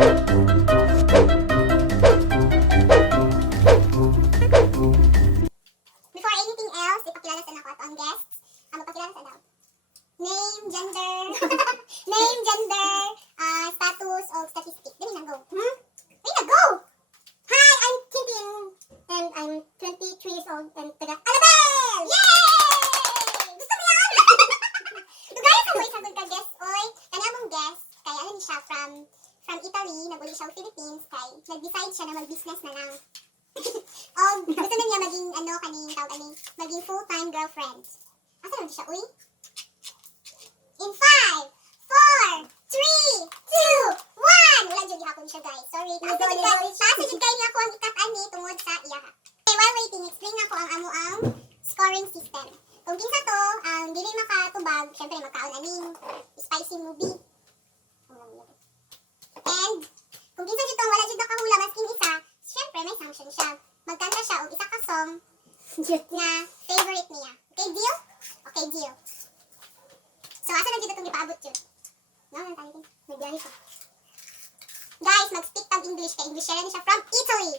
Before anything else, ipakilala sa ako ang guests. Magpakilala sa daw. Name, gender, name, gender, status, o statistic. Dali na, go. Dali na, go! Hi, I'm Tintin, and I'm 23 years old, and taga Annabelle! Yay! Gusto mo yan? Guys, ako isang ka guest, oy. Kanya mong guest, kaya ano ni siya from Italy, nag-uli siya Philippines, kaya nag-decide siya na mag-business na lang. Gusto na niya maging, maging full-time girlfriend. Asa naman siya, uy? In 5, 4, 3, 2, 1! Wala dyan hapon siya, guys. Sorry. Pasagid kayo niya ako ang ikat-ani tungod sa iya. Okay, while waiting, explain na ko ang amuang scoring system. Kung kinsa to, dili makatubag, syempre magkaon aning spicy movie. And, kung kinsa dito, wala dyan nakahula, masking isa, syempre may sanction siya. Magkanta siya og isa ka song na favorite niya. Okay, deal? Okay, deal. So, asa na dito itong ipaabot yun? No, nagbiyahe pa. Guys, mag-speak tag English, kay English share siya from Italy.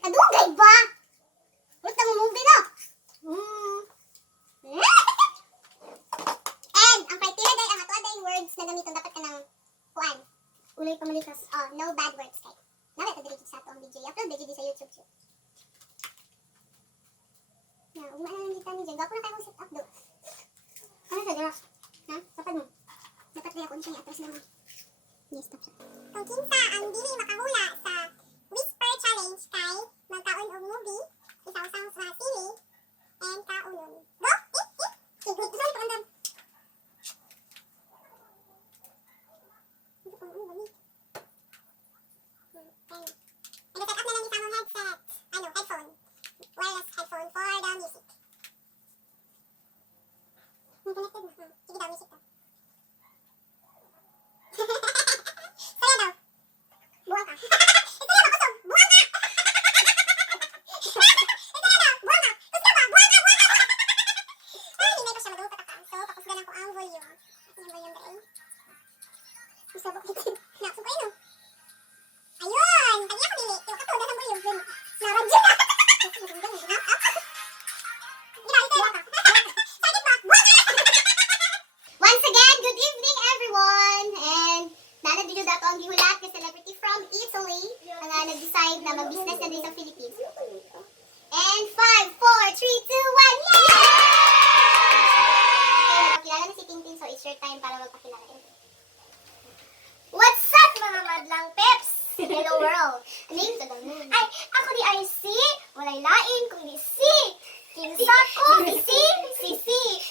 Kadugay ba? Gusto mo movie na? And, ang criteria day, ang ato day words na gamiton, dapat ka ng kuan. Ulay pamalikas. No bad words, kay. Nawe, ito sa ato ang video. I-upload video sa YouTube too. Ugma na lang dito ni Jen. Gapo na tayo set up do. Ano siya, Dara? Ha? Dapat mo. Dapat kaya kung siya niya. Atras naman. Yes, stop siya. Kung kinsa ang dili makahula sa Whisper Challenge kay magkaon og movie, isaw-saw sa sili, and kaunon. Go! Sige, gusto ko andam. Ito pang ano ni? Nag-set up na lang isang headset. Headphone. Wireless headphone for the music. Connected na. Sige daw, music daw. Saya daw. Buwang ka. Saya daw, kusog. Buwang ka. Saya daw, buwang ka. Gusto ba? Buwang ka, buwang ka. Ay, hindi ko siya mag-upat ka. So, pakusgalan ko ang volume. Yung volume ba eh? Gusto ba? Nakso ko yun. Ayun! Tagi ako nili. Yung katulad ang volume. Naradyo na. Once again, good evening everyone! And nanandito dato ang gihulat kay celebrity from Italy nga nag-decide na mag-business na din sa Philippines. And 5, 4, 3, 2, 1, yay! Okay, magpakilala na si Tintin, so it's your time para magpakilala. What's up mga madlang peps? Hello world! Name sa ganun. Ay, ako di ay si, walay lain kung di si. Kinsa ko, si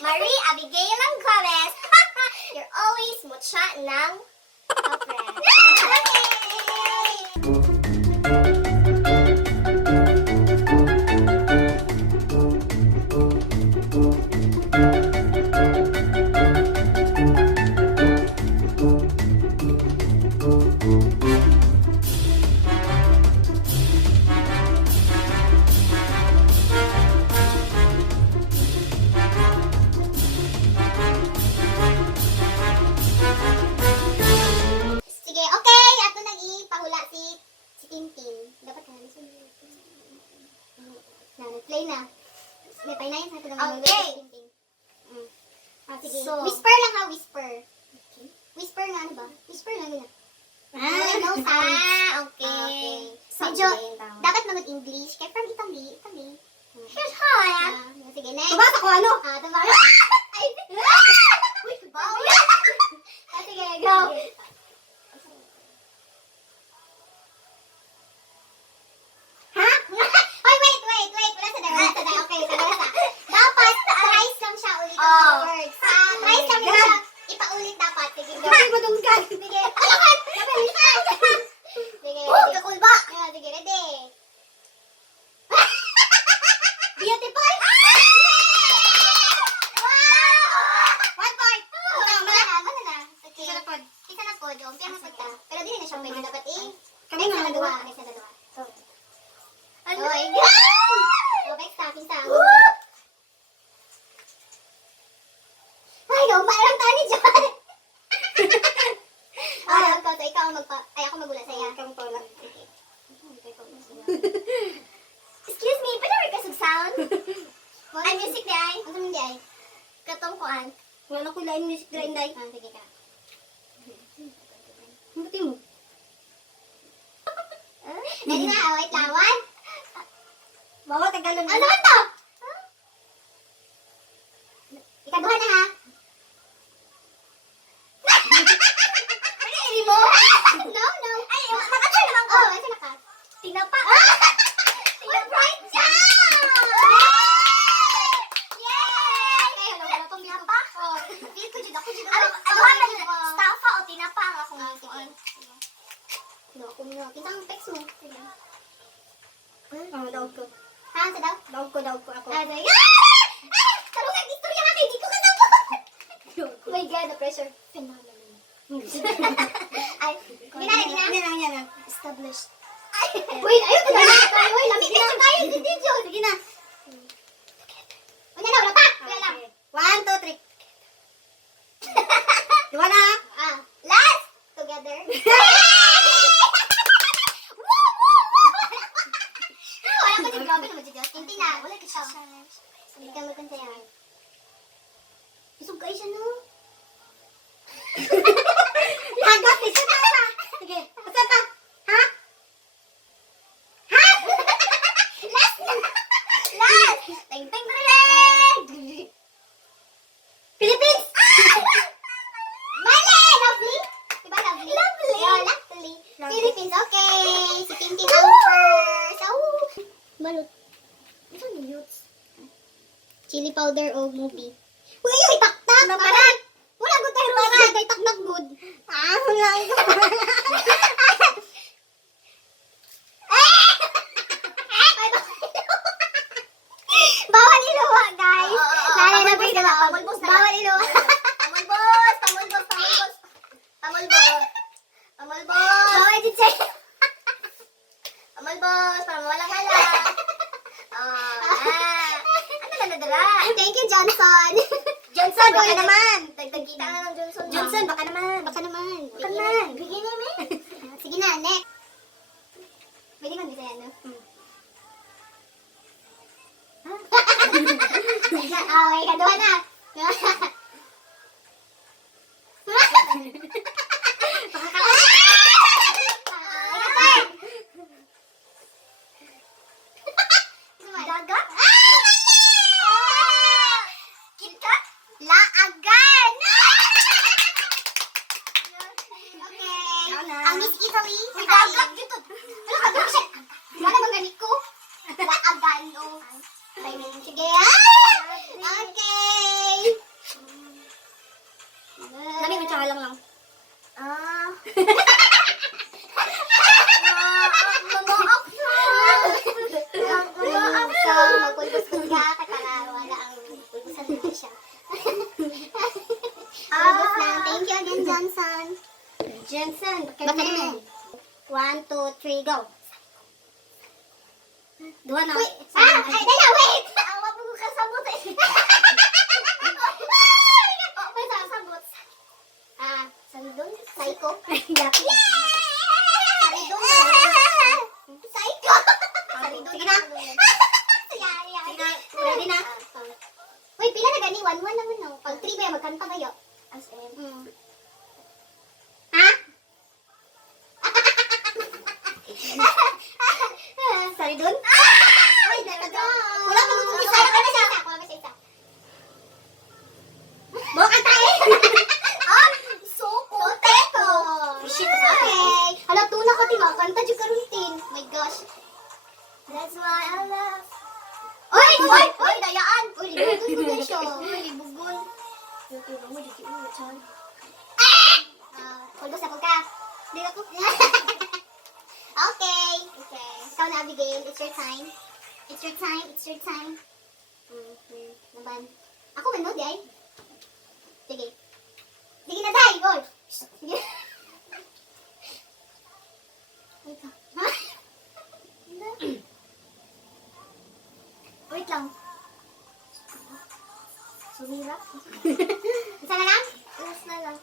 Marie Abigail ang Gomez. You're always mutya ng friend. Play na. May painayin sa ito ng okay. Sige. So, whisper lang ha, whisper. Okay. Whisper nga, ano ba? Whisper lang yun. No sounds. Okay. Medyo, dapat mag-English. Kaya from Italy. Here's hi. Sige, next. Tabasa ko ano? Tabasa. Ay! Uy, bawa. Sige, go. Pero di na siya pwede dapat kanina na dalawa. So, ano? Pista. Ay, parang tani dyan. ako magula sa'yo. Kang pala. Excuse me, pwede request sound? Ay, music di ay? Ano naman di ay? Katong kuan. Wala ko lain music dra inday. Ah, sige ka. Buti mo. Dali na, wait lawan. Bawa Tagalog. Ano naman to? Ikaduhan na ha. Ano iri mo? No. Ay, makatsa naman ko. Ano na ka? Tinapa. Tinapa. Yay! Wala pang tinapa. Feel ko dyan. Ako dyan. Ano ba? Staffa o tinapa ang akong kuan. No, ako mo. Kita ang text mo. Daog ko. Ha, sa daw? Daog ko ako. Ah, sorry. Karong nag-istorya ka kay di ko kasama. Oh my God, the pressure. Phenomenal. Ay, gina na. Established. Ay, wait, ayun ko na. Wait, lamig na tayo sa video. Sige na. Wala na, wala pa. Wala lang. 1, 2, 3. Diba na? Ah, last. Together. Wala pa din, grabe naman si Justin. Hindi na, wala ka siya. Hindi ka magkanta yan. Isog kayo siya, no? Hagap, isa pa. Sige, isa pa. Ha? Last na! Last! Ting, ting, ting! Philippines! Mali! Lovely? Diba lovely? Lovely! Yeah, lovely. Philippines, okay. Si Tintin ang first. Oh! Balot. Ito ni Yutes. Chili powder o movie. Uy, yung itaktak! Parat! Wala ko tayo rin sa itaktak good. Wala ko. Bawal iluwa, guys. Lalo na ba sila? Pamulbos na lang. Bawal iluwa. Pamulbos. Bawal din siya. Pamulbos, para mawala ka lang. Ano na dala? Thank you, Johnson. Johnson, baka Oy, naman. Dagdag kita na ng Johnson. Johnson, baka naman. Baka naman. Baka naman. Bigyan namin. Sige na, next. Pwede kang bisaya, no? Okay, kaduha na. Dagat? KitKat? Laagan! Okay. Ang Miss Italy. Uy, dagat dito. Ano ka doon siya? Wala bang ganit ko? Laagan, oh. Sige. Okay. Dami mo tsaka lang. Magpulbos ka para wala ang pulbusan na siya. Pulbos lang. Thank you again, Johnson. Johnson, baka Baka naman. 1, 2, 3, go. Duha na. Wait! Ay, dala, wait! Awa po ko kasabot eh. May sasabot. Sandong? Psycho? Yaki. Saridong? Psycho! Saridong? Sige na. Sige na. Ready na? Wait, pila na gani? 1-1 naman no. Pag 3 ba, magkanta kayo? As in. Ha? Saridon? Ay, naradon! Wala pa nung isa. Wala pa isa. Wala pa isa. Bawa ka tayo. So, potato! Shit, Okay. Hala, tuna ka tiba. Kanta dyan ka rin. My gosh. That's why I love. Oy! Oy! Oy! Dayaan! Oy, libugon ko na siya. Oy, libugon. Pulbos na po ka. Hindi ako. Okay. Okay. Ikaw na, Abigail. It's your time. It's your time. It's your time. Naban. Ako man, no, di ay? Sige. Sige na, day! Oy! Sige. Wait lang. Ha? Wait lang. Sumira. Isa na lang? Isa na lang.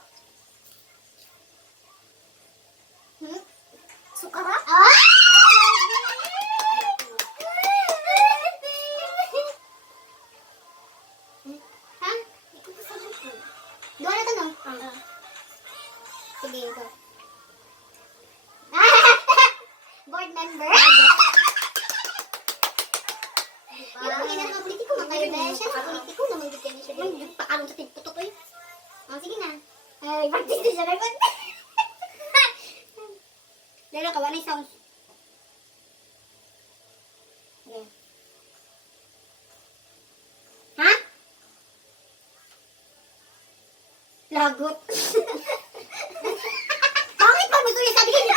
Yung mga ganyan mga politiko, makayo na siya. Politiko, naman din siya. Yung pakalong sa tigputok ko yun. Sige na. Ay, practice din siya. Dala ka, wala yung sound. Okay. Ha? Lagot. Bakit pa gusto niya sabihin?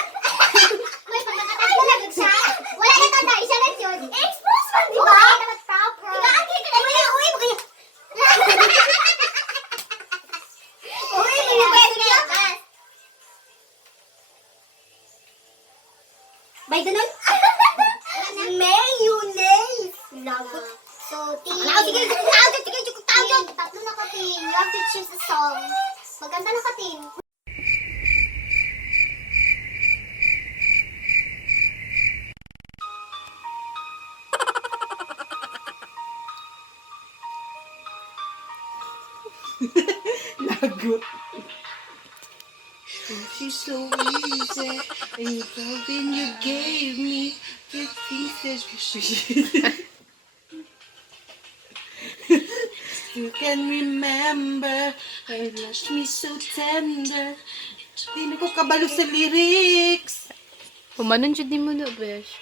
May pagkakataon na lagot siya? Wala na tanda, isa lang yun. Expose man, di ba? Okay, dapat proper. Ika-agli ka na yun. Uy, mo kayo. Uy, pwede niya. By the nun? Mayonnaise. Lagot. So, Tin. Sige, tawag. Tatlo na ka, Tin. You have to choose a song. Magkanta na ka, Tin. Lagot. She's so easy, and the loving you gave me, the things that you can remember, and left me so tender. Di na ko kabalo sa lyrics. Pumanon siya di mo na, besh.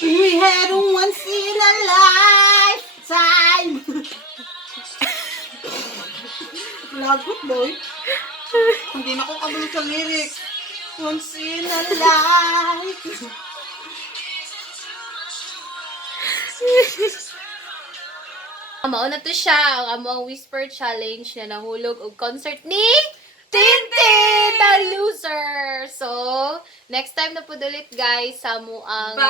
We had a once in a lifetime. Lagot, boy. Hindi na ko kabalo sa lyrics. Once in a life. Mauna to siya, ang among Whisper Challenge na nahulog og concert ni Tintin, the loser! So, next time na pod ulit guys, samo ang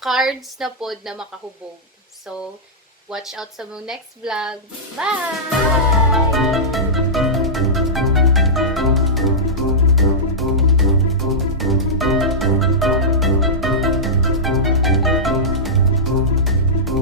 cards na pod na makahubog. So, watch out sa mong next vlog. Bye!